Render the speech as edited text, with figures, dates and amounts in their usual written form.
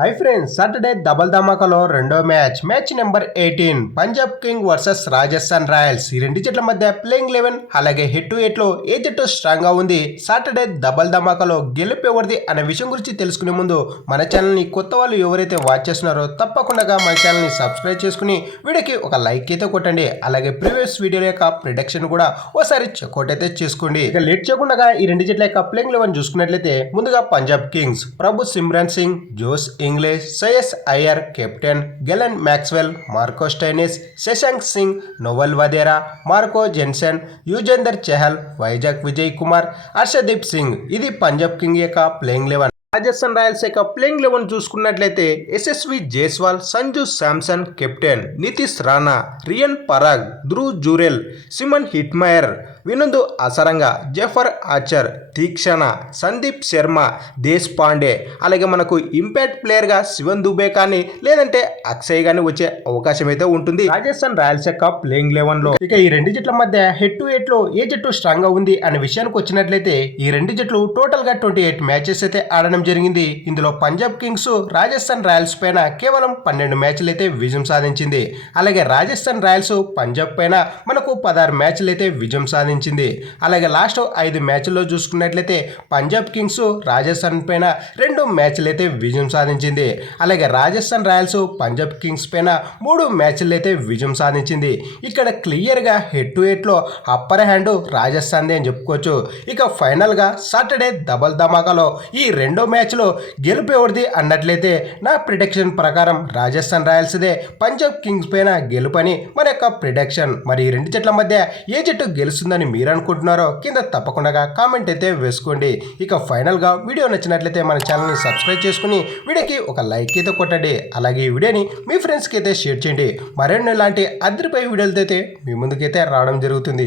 Hi friends, Saturday double ధమాకాలో రెండో match number 18 Punjab king versus Rajasthan Royals. ఈ రెండు జట్ల మధ్య ప్లేయింగ్ 11 అలాగే హెడ్ టు హెడ్ లో ఏ జట్టు స్ట్రాంగ్ గా ఉంది, సాటర్డే డబల్ ధమాకాలో గెలుపు ఎవరిది అనే విషయం గురించి తెలుసుకునే ముందు మన ఛానల్ ని కొత్త వాళ్ళు ఎవరైతే వాచ్ చేస్తున్నారో తప్పకుండా మన ఛానల్ ని సబ్స్క్రైబ్ చేసుకుని వీడియోకి ఒక లైక్ అయితే కొట్టండి. అలాగే ప్రీవియస్ వీడియో యొక్క ప్రిడిక్షన్ కూడా ఓసారి చెక్అవుట్ అయితే చేసుకోండి. ఇక లేట్ చేయకుండా ఈ రెండు జట్ల యొక్క ప్లేయింగ్ 11 చూసుకున్నట్లయితే ముందుగా Punjab kings Prabhsimran Singh, Josh Inglis, Shreyas Iyer captain, Glenn Maxwell, Marco Stoinis, Shashank Singh, Nehal Wadhera, Marco Jansen, Yuzvendra Chahal, Vyshak Vijay Kumar, Arshdeep Singh. ఇది పంజాబ్ కింగ్ యొక్క ప్లేయింగ్ 11. రాజస్థాన్ రాయల్స్ యొక్క ప్లేయింగ్ 11 చూసుకున్నట్లయితే Yashasvi Jaiswal, Sanju Samson captain, Nitish Rana, Riyan Parag, Dhruv Jurel, Shimron Hetmyer, Wanindu Hasaranga, Jofra Archer, Theekshana, Sandeep Sharma, Deshpande. అలాగే మనకు ఇంపాక్ట్ ప్లేయర్గా శివన్ దుబే కానీ లేదంటే అక్షయ్ కానీ వచ్చే అవకాశం అయితే ఉంటుంది రాజస్థాన్ రాయల్స్ యొక్క ప్లేయింగ్ 11లో. ఇక ఈ రెండు జట్ల మధ్య హెడ్ టు హెడ్ లో ఏ జట్టు స్ట్రాంగ్ గా ఉంది అనే విషయానికి వచ్చినట్లయితే ఈ రెండు జట్లు టోటల్ గా 28 మ్యాచెస్ అయితే ఆడడం జరిగింది. ఇందులో పంజాబ్ కింగ్స్ రాజస్థాన్ రాయల్స్ పైన కేవలం 12 మ్యాచ్లు అయితే విజయం సాధించింది. అలాగే రాజస్థాన్ రాయల్స్ పంజాబ్ పైన మనకు 16 మ్యాచ్లు అయితే విజయం సాధించింది. అలాగే లాస్ట్ 5 మ్యాచ్ల్లో చూసుకున్నట్లయితే పంజాబ్ కింగ్స్ రాజస్థాన్ పైన 2 మ్యాచ్లు అయితే విజయం సాధించింది. అలాగే రాజస్థాన్ రాయల్స్ పంజాబ్ కింగ్స్ పైన 3 మ్యాచ్లు అయితే విజయం సాధించింది. ఇక్కడ క్లియర్ గా హెడ్ టు హెడ్ లో అప్పర్ హ్యాండ్ రాజస్థాన్ అని చెప్పుకోవచ్చు. ఇక ఫైనల్ గా సాటర్డే డబల్ ధమాకాలో ఈ రెండో మ్యాచ్ లో గెలుపు ఎవరిది అన్నట్లయితే నా ప్రిడిక్షన్ ప్రకారం Rajasthan Royals they Punjab Kings పైన గెలుపని మన యొక్క ప్రిడిక్షన్. మరి ఈ రెండు జట్ల మధ్య ఏ జట్టు గెలుస్తుందని మీరు అనుకుంటున్నారో కింద తప్పకుండా కామెంట్ అయితే వేసుకోండి. ఇక ఫైనల్ గా వీడియో నచ్చినట్లయితే మన ఛానల్ ని సబ్స్క్రైబ్ చేసుకుని వీడియోకి ఒక లైక్ అయితే కొట్టండి. అలాగే ఈ వీడియోని మీ ఫ్రెండ్స్ కి అయితే షేర్ చేయండి. మరెన్నో ఇలాంటి అదిరిపోయే వీడియోలతో అయితే మీ ముందుకైతే రావడం జరుగుతుంది.